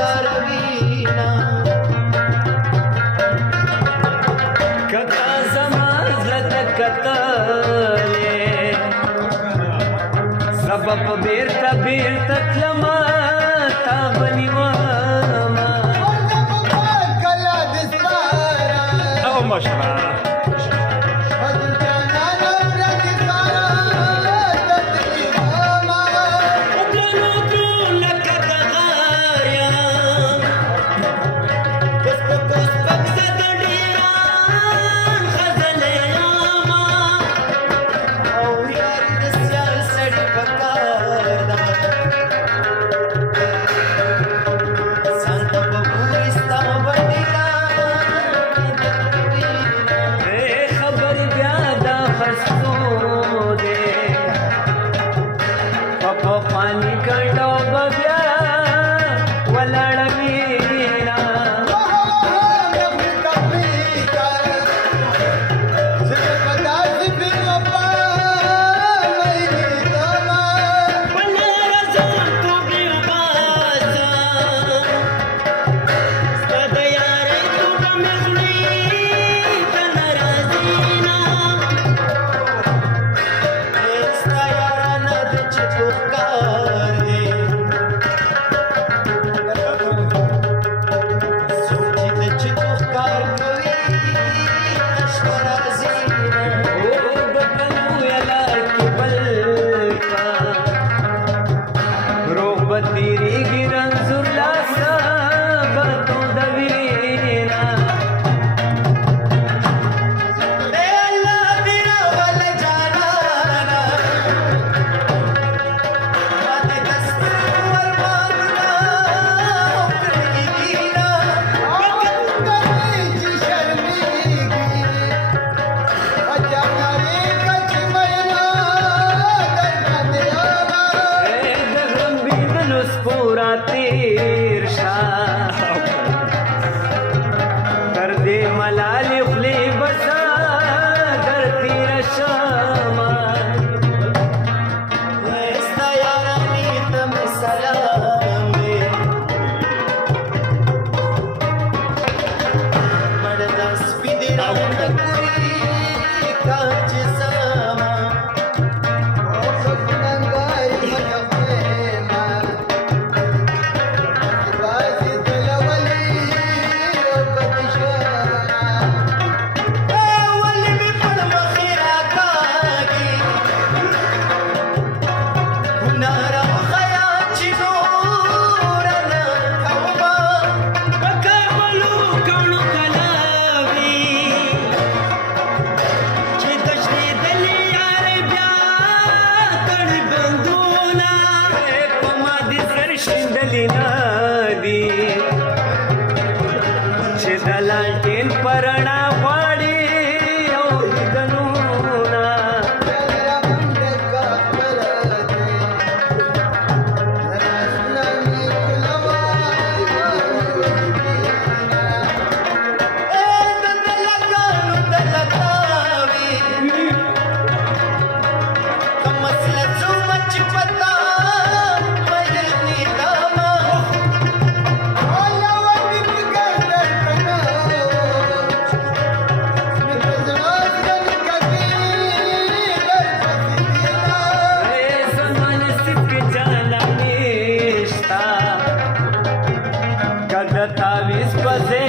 सरवीना कथा समजत कतले सबब बीर्त बीर्त क्लमता बनिवामा कला दिसपारा أو مشرع पानी कंडो बब्या वलड़वीना Tiri giran surlasa batu davina ए अल्लाह तेरा वल जाना बात दस्तूर मारना उकरीना कभी शर्मीगी अजारे कच मैना पूरा तीर्षा कर दे मलाल खुले बसा कर तीर शामा ऐसा यारानी तम सलाम मर्दा स्पिदिरा नकुरी कांच सामा ओ सजनंगाई मनफेमा दलाल परणा वाड़ी गनूना कदता विस्पसे